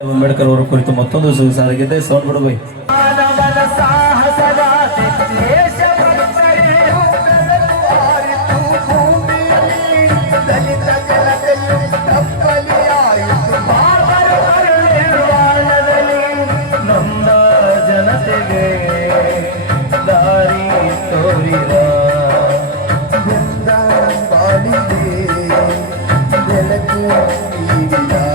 ಅಂಬೇಡ್ಕರ್ ಅವರ ಕುರಿತು ಮತ್ತೊಂದು ಸಾಗಿದೆ ಸೌಂಡ್ ಬಿಡಬೈ. ಜನತೆಗೆ ದಾರಿ ತೋರಿದ ಬೆಳಕು ನೀಡಿದ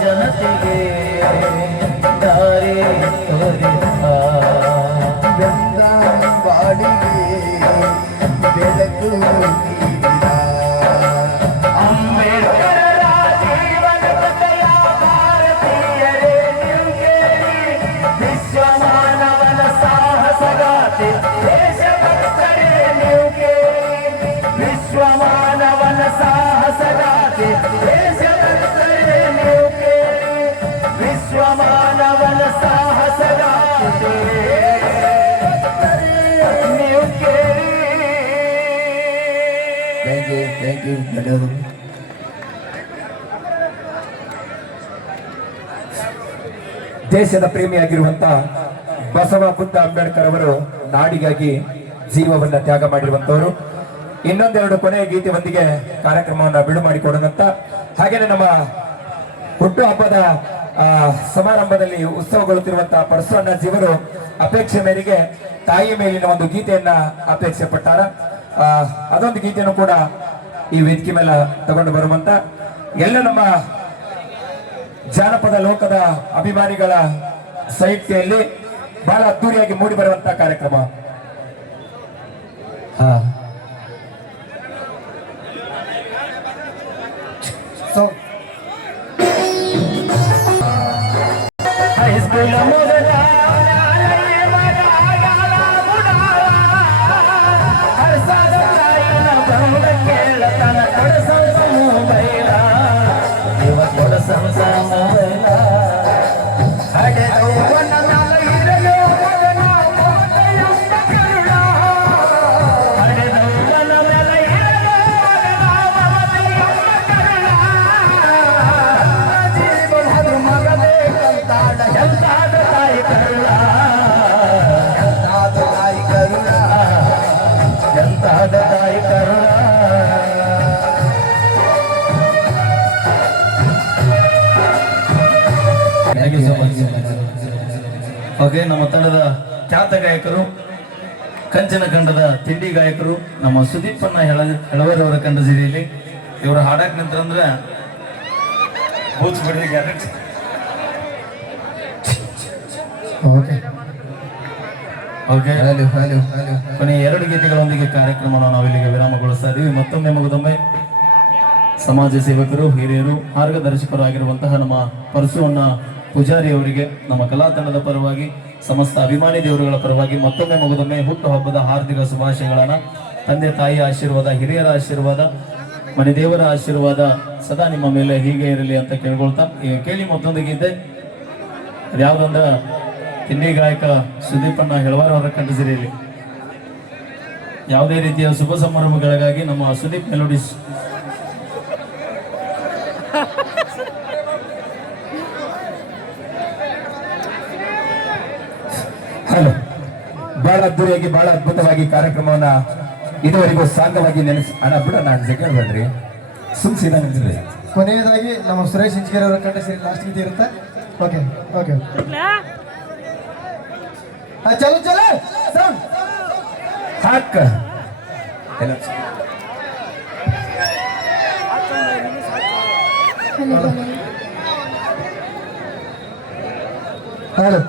ಜನತೆಗೆ ದಾರಿ ತೋರಿದ ಬಾಡಿಗೆ ಬೆಳಕು ನೀಡಿದ ಅಂಬೇಡ್ಕರರ ಜೀವನ ಕಥೆಯ ಭಾರತೀಯರೇ ನೀವು ಕೇಳಿ. ವಿಶ್ವಮಾನವನ ಸಾಹಸಗಾಥೆ ದೇಶಭಕ್ತರೇ ನೀವು ಕೇಳಿ. ವಿಶ್ವಮಾನವನ ಸಾಹಸಗಾಥೆ ದೇಶಭಕ್ತರೇ ನೀವು ಕೇಳಿ. ವಿಶ್ವಮಾನವನ ಸಾಹಸಗಾಥೆ ನೀವು ಕೇಳಿ. ಥ್ಯಾಂಕ್ ಯು ಧನ್ಯವಾದಗಳು. ದೇಶದ ಪ್ರೇಮಿಯಾಗಿರುವಂತಹ ಬಸವ ಬುದ್ಧ ಅಂಬೇಡ್ಕರ್ ಅವರು ನಾಡಿಗಾಗಿ ಜೀವವನ್ನ ತ್ಯಾಗ ಮಾಡಿರುವಂತವರು. ಇನ್ನೊಂದೆರಡು ಕೊನೆಯ ಗೀತೆಯೊಂದಿಗೆ ಕಾರ್ಯಕ್ರಮವನ್ನು ಬಿಡು ಮಾಡಿಕೊಡೋಣಂತ. ಹಾಗೇನೆ ನಮ್ಮ ಹುಟ್ಟು ಹಬ್ಬದ ಸಮಾರಂಭದಲ್ಲಿ ಉತ್ಸವಗೊಳ್ಳುತ್ತಿರುವಂತಹ ಪರಶುರಣ್ಣಜಿಯವರು ಅಪೇಕ್ಷೆ ಮೇರೆಗೆ ತಾಯಿಯ ಮೇಲಿನ ಒಂದು ಗೀತೆಯನ್ನ ಅಪೇಕ್ಷೆ ಪಟ್ಟಾರ. ಅದೊಂದು ಗೀತೆಯನ್ನು ಕೂಡ ಈ ವೇದಿಕೆ ಮೇಲೆ ತಗೊಂಡು ಬರುವಂತ ಎಲ್ಲ ನಮ್ಮ ಜಾನಪದ ಲೋಕದ ಅಭಿಮಾನಿಗಳ ಸಾಹಿತ್ಯದಲ್ಲಿ ಬಹಳ ಅದ್ದೂರಿಯಾಗಿ ಮೂಡಿ ಬರುವಂತಹ ಕಾರ್ಯಕ್ರಮ. ಓಕೆ, ನಮ್ಮ ತಂಡದ ಖ್ಯಾತ ಗಾಯಕರು, ಕಂಚನ ಖಂಡದ ತಿಂಡಿ ಗಾಯಕರು ನಮ್ಮ ಸುದೀಪಣ್ಣ ಹೆಳವರವರ ಕಂಡ ಸಿರಿಯಲ್ಲಿ ಇವರು ಹಾಡಕ್ ನಿಂತಂದ್ರೆ ಕೊನೆಯ ಎರಡು ಗೀತೆಗಳೊಂದಿಗೆ ಕಾರ್ಯಕ್ರಮವನ್ನು ನಾವಿಲ್ಲಿಗೆ ವಿರಾಮಗೊಳಿಸ್ತಾ ಇದ್ದೀವಿ. ಮತ್ತೊಮ್ಮೆ ಸಮಾಜ ಸೇವಕರು, ಹಿರಿಯರು, ಮಾರ್ಗದರ್ಶಕರು ಆಗಿರುವಂತಹ ನಮ್ಮ ಪರಶುವಣ್ಣ ಪೂಜಾರಿ ಅವರಿಗೆ ನಮ್ಮ ಕಲಾ ತಂಡದ ಪರವಾಗಿ, ಸಮಸ್ತ ಅಭಿಮಾನಿ ದೇವರುಗಳ ಪರವಾಗಿ ಮತ್ತೊಮ್ಮೆ ಹುಟ್ಟು ಹಬ್ಬದ ಹಾರ್ದಿಕ ಶುಭಾಶಯಗಳನ್ನ. ತಂದೆ ತಾಯಿಯ ಆಶೀರ್ವಾದ, ಹಿರಿಯರ ಆಶೀರ್ವಾದ, ಮನೆ ದೇವರ ಆಶೀರ್ವಾದ ಸದಾ ನಿಮ್ಮ ಮೇಲೆ ಹೀಗೆ ಇರಲಿ ಅಂತ ಕೇಳ್ಕೊಳ್ತಾ ಈಗ ಕೇಳಿ ಮತ್ತೊಂದು ಗೀತೆ. ಯಾವ್ದೊಂದ ತಿಂಡಿ ಗಾಯಕ ಸುದೀಪಣ್ಣ ಹೆಳವಾರವರ ಕಂಡಸಿರಿಯಲ್ಲಿ ಯಾವುದೇ ರೀತಿಯ ಶುಭ ಸಮಾರಂಭಗಳಿಗಾಗಿ ನಮ್ಮ ಸುದೀಪ್ ಮೆಲೋಡಿಸ್ ಹಲೋ, ಬಹಳ ಅದ್ದೂರಿಯಾಗಿ ಬಹಳ ಅದ್ಭುತವಾಗಿ ಕಾರ್ಯಕ್ರಮವನ್ನ ಇದುವರೆಗೂ ಸಾಂಗವಾಗಿ ಅಣ್ಣ ಬಿಡ ನಾನು ಸೆಕೆಂಡ್ ಬೇಡ್ರಿ ಸುಮ್ಸಿದ ನಿಂತಿದೆ. ಕೊನೆಯದಾಗಿ ನಮ್ಮ ಸುರೇಶ್ ಇಂಜಿನಿಯರ್ ಅವರ ಕಂಡ ಸೇರಿ ಲಾಸ್ಟ್ ಗೀತೆ ಇರುತ್ತೆ. ಓಕೆ ಓಕೆ ಚಲೋ ಚಲೋ ಹಾಕ ಹಲೋ